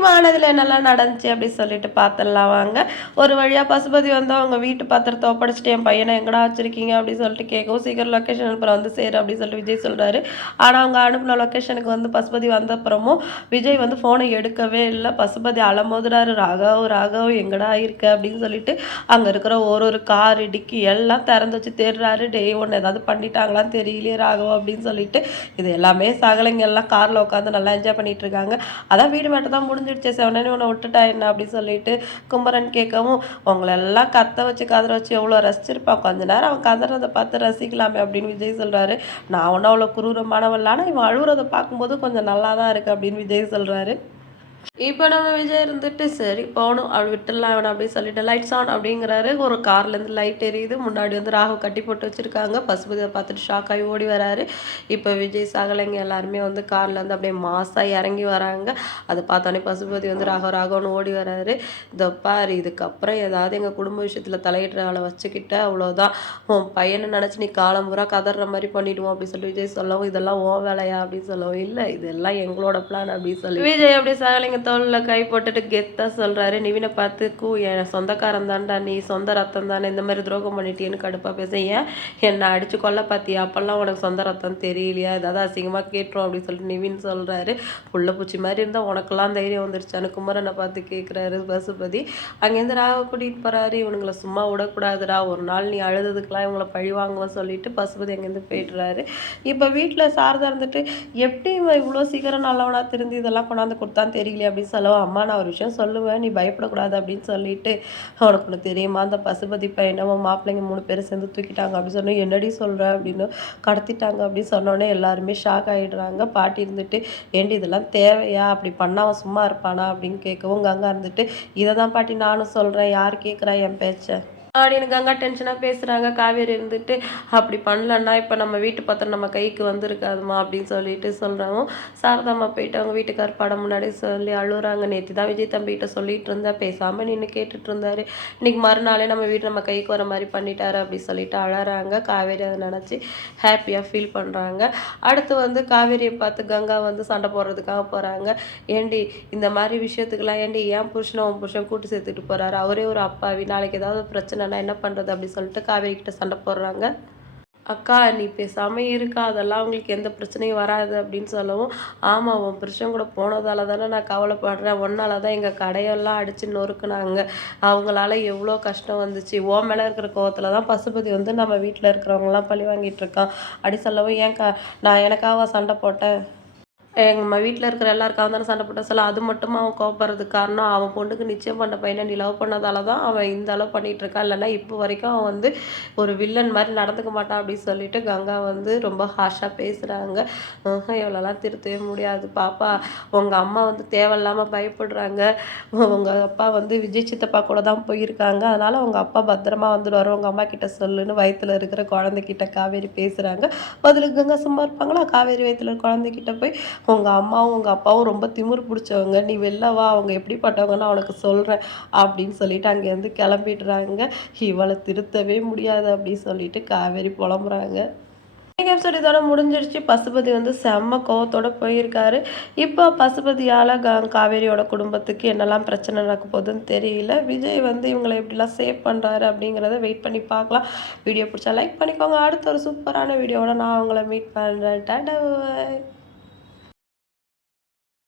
இன்னைக்கு வானதில் என்னெல்லாம் நடந்துச்சு அப்படின்னு சொல்லிட்டு பார்த்துடலாம் வாங்க. ஒரு வழியாக பசுபதி வந்து அவங்க வீட்டு பத்திரத்தை ஒப்படைச்சிட்டு என் பையனை எங்கடா வச்சிருக்கீங்க அப்படின்னு சொல்லிட்டு கேட்கவும், சீக்கிரம் லொக்கேஷன் அனுப்புற வந்து சேரு அப்படின்னு சொல்லிட்டு விஜய் சொல்கிறாரு. ஆனால் அவங்க அனுப்பின லொக்கேஷனுக்கு வந்து பசுபதி வந்த அப்புறமும் விஜய் வந்து ஃபோனை எடுக்கவே இல்லை. பசுபதி அலமோதுறாரு, ராகவ் ராகவ் எங்கடா இருக்க அப்படின்னு சொல்லிட்டு அங்கே இருக்கிற ஒரு காரு டிக்கி எல்லாம் திறந்து வச்சு தேடுறாரு. டேய் ஒன்று ஏதாவது பண்ணிட்டாங்களான்னு தெரியலையே ராகவ் அப்படின்னு சொல்லிட்டு இது எல்லாமே சகலைங்க எல்லாம் காரில் உட்காந்து நல்லா என்ஜாய் பண்ணிட்டு இருக்காங்க. அதான் வீடு மட்டும் தான் முடிஞ்சிடுச்சு, செவனே உன்னை விட்டுட்டா என்ன அப்படின்னு சொல்லிட்டு குமரன் கேட்கவும், உங்களெல்லாம் கத்த வச்சு கதற வச்சு எவ்வளோ ரசிச்சிருப்பான், கொஞ்ச நேரம் அவன் கதறதை பார்த்து ரசிக்கலாமே அப்படின்னு விஜய் சொல்கிறாரு. நான் ஒன்றும் அவ்வளோ குரூரமானவள், ஆனால் இவன் அழுகுறதை பார்க்கும்போது கொஞ்சம் நல்லா தான் இருக்குது அப்படின்னு விஜய் சொல்கிறாரு. இப்போ நம்ம விஜய் இருந்துட்டு சரி போகணும் அப்படி விட்டுடலாம் வேணும் அப்படின்னு சொல்லிட்டு லைட்ஸ் ஆன் அப்படிங்கிறாரு. ஒரு கார்லேருந்து லைட் எரியுது. முன்னாடி வந்து ராகு கட்டி போட்டு வச்சுருக்காங்க. பசுபதியை பார்த்துட்டு ஷாக் ஆகி ஓடி வராரு. இப்போ விஜய் சகலைங்க எல்லாருமே வந்து கார்லேருந்து அப்படியே மாசாக இறங்கி வராங்க. அதை பார்த்தோன்னே பசுபதி வந்து ராகவன்னு ஓடி வராரு. இந்த பாரு இதுக்கப்புறம் ஏதாவது எங்கள் குடும்ப விஷயத்தில் தலையிடுற ஆளை வச்சுக்கிட்ட அவ்வளோதான், உன் பையனை நினச்சி நீ காலம் பூரா கதற மாதிரி பண்ணிடுவோம் அப்படின்னு சொல்லி விஜய் சொல்லவும், இதெல்லாம் ஓ வேலையா அப்படின்னு சொல்லவும், இல்லை இதெல்லாம் எங்களோட பிளான் அப்படின்னு சொல்லி விஜய் அப்படியே சகலை தோளில் கை போட்டுட்டு கெத்தா சொல்றாரு. நிவினை பார்த்து என் சொந்தக்காரன் தான்டா, நீ சொந்த ரத்தம் தானே, இந்த மாதிரி துரோகம் பண்ணிட்டேன்னு கடுப்பா பேச, ஏன் என்னை அடிச்சு கொல்ல பார்த்தியா, அப்பெல்லாம் உனக்கு சொந்த ரத்தம் தெரியலையா, ஏதாவது அசிங்கமாக கேட்டுரும் அப்படின்னு சொல்லிட்டு நிவின் சொல்றாரு. புள்ள பூச்சி மாதிரி இருந்தால் உனக்கெல்லாம் தைரியம் வந்துருச்சான்னு குமரனை பார்த்து கேட்குறாரு பசுபதி. அங்கேருந்து ராக கூட்டிகிட்டு போறாரு. இவனுங்களை சும்மா விடக்கூடாதுடா, ஒரு நாள் நீ அழுதுதுக்கெல்லாம் இவங்களை பழி வாங்குவோம் சொல்லிட்டு பசுபதி அங்கேருந்து போயிட்டுறாரு. இப்போ வீட்டில் சாரதா இருந்துட்டு எப்படி இவ்வளோ சீக்கிரம் நல்லவனா திருந்து இதெல்லாம் கொண்டாந்து கொடுத்தான்னு தெரியலையே அப்படின்னு சொல்லவும், அம்மா நான் ஒரு விஷயம் சொல்லுவேன், நீ பயப்படக்கூடாது அப்படின்னு சொல்லிட்டு, உனக்கு ஒன்று தெரியுமா, அந்த பசுபதி பையனவோ மாப்பிள்ளைங்க 3 பேரும் சேர்ந்து தூக்கிட்டாங்க அப்படின்னு சொன்னோம். என்னடி சொல்கிற அப்படின்னு, கடத்திட்டாங்க அப்படின்னு சொன்னோடனே எல்லாருமே ஷாக் ஆகிடுறாங்க. பாட்டி இருந்துட்டு ஏண்டி இதெல்லாம் தேவையா, அப்படி பண்ணா அவன் சும்மா இருப்பானா அப்படின்னு கேட்கவும், கங்கா இருந்துட்டு இதை தான் பாட்டி நானும் சொல்கிறேன், யார் கேட்குறா என் பேச்சை அப்படின்னு கங்கா டென்ஷனாக பேசுகிறாங்க. காவேரி இருந்துட்டு அப்படி பண்ணலன்னா இப்போ நம்ம வீட்டு பத்திரம் நம்ம கைக்கு வந்திருக்காதுமா அப்படின்னு சொல்லிட்டு சொல்கிறாங்க. சாரதாம்மா போயிட்டு அவங்க வீட்டுக்கார் படம் முன்னாடி சொல்லி அழுகுறாங்க. நேற்று தான் விஜய் தம்பிகிட்ட சொல்லிட்டு இருந்தா, பேசாமல் நின்று கேட்டுட்டு இருந்தாரு, இன்னைக்கு மறுநாளே நம்ம வீட்டு நம்ம கைக்கு வர மாதிரி பண்ணிட்டாரு அப்படி சொல்லிட்டு அழறாங்க. காவேரி அதை நினச்சி ஹாப்பியாக ஃபீல் பண்ணுறாங்க. அடுத்து வந்து காவேரியை பார்த்து கங்கா வந்து சண்டை போடுறதுக்காக போகிறாங்க. ஏண்டி இந்த மாதிரி விஷயத்துக்கெல்லாம் ஏண்டி ஏன் புருஷனை உன் புருஷன் கூட்டு சேர்த்துட்டு போகிறாரு, அவரே ஒரு அப்பாவி, நாளைக்கு ஏதாவது பிரச்சனை நான் என்ன பண்ணுறது அப்படின்னு சொல்லிட்டு காவேரி கிட்ட சண்டை போடுறாங்க. அக்கா நீ பேசாமல் இருக்கா, அதெல்லாம் அவங்களுக்கு எந்த பிரச்சனையும் வராது அப்படின்னு சொல்லவும், ஆமாம் உன் புருஷன் கூட போனதால தானே நான் கவலைப்படுறேன், ஒன்னால தான் எங்கள் கடையெல்லாம் அடித்து நொறுக்குனாங்க, அவங்களால எவ்வளோ கஷ்டம் வந்துச்சு, ஓ மேலே இருக்கிற கோவத்தில் தான் பசுபதி வந்து நம்ம வீட்டில் இருக்கிறவங்களாம் பழி வாங்கிட்டு இருக்கான் அப்படி சொல்லவும், நான் எனக்காக சண்டை போட்டேன், நம்ம வீட்டில் இருக்கிற எல்லாருக்காக தானே சண்டை போட்ட சொல்ல, அது மட்டுமா அவன் கோவப்படுறதுக்கு காரணம், அவன் பொண்ணுக்கு நிச்சயம் பண்ண பையனை நீ லவ் பண்ணதால தான் அவன் இந்த அளவு பண்ணிகிட்டு இருக்கான், இல்லைன்னா இப்போ வரைக்கும் அவன் வந்து ஒரு வில்லன் மாதிரி நடந்துக்க மாட்டான் அப்படின்னு சொல்லிட்டு கங்கா வந்து ரொம்ப ஹார்ஷாக பேசுகிறாங்க. இவ்வளோலாம் திருத்தவே முடியாது பாப்பா, உங்கள் அம்மா வந்து தேவையில்லாமல் பயப்படுறாங்க, உங்கள் அப்பா வந்து விஜய் சித்தப்பா கூட தான் போயிருக்காங்க, அதனால் உங்கள் அப்பா பத்திரமா வந்துடுவார், உங்கள் அம்மா கிட்ட சொல்லுன்னு வயிற்றுல இருக்கிற குழந்தைகிட்ட காவேரி பேசுகிறாங்க. பதிலுக்கு கங்கா சும்மா இருப்பாங்களா, காவேரி வயிற்றுல குழந்தைகிட்ட போய் உங்கள் அம்மாவும் உங்கள் அப்பாவும் ரொம்ப திமிரு பிடிச்சவங்க, நீ வெளில வா, அவங்க எப்படிப்பட்டவங்கன்னு அவனுக்கு சொல்கிறேன் அப்படின்னு சொல்லிட்டு அங்கேருந்து கிளம்பிடுறாங்க. இவளை திருத்தவே முடியாது அப்படின்னு சொல்லிட்டு காவேரி புலம்புறாங்க. எபிசோட் இதோட முடிஞ்சிருச்சு. பசுபதி வந்து செம்ம கோவத்தோட போயிருக்காரு. இப்போ பசுபதியால் காவேரியோட குடும்பத்துக்கு என்னெல்லாம் பிரச்சனை நடக்க போகுதுன்னு தெரியல. விஜய் வந்து இவங்களை எப்படிலாம் சேவ் பண்ணுறாரு அப்படிங்கிறத வெயிட் பண்ணி பார்க்கலாம். வீடியோ பிடிச்சா லைக் பண்ணிக்கோங்க. அடுத்த ஒரு சூப்பரான வீடியோவோட நான் உங்களை மீட் பண்ணுறேன். டாடா.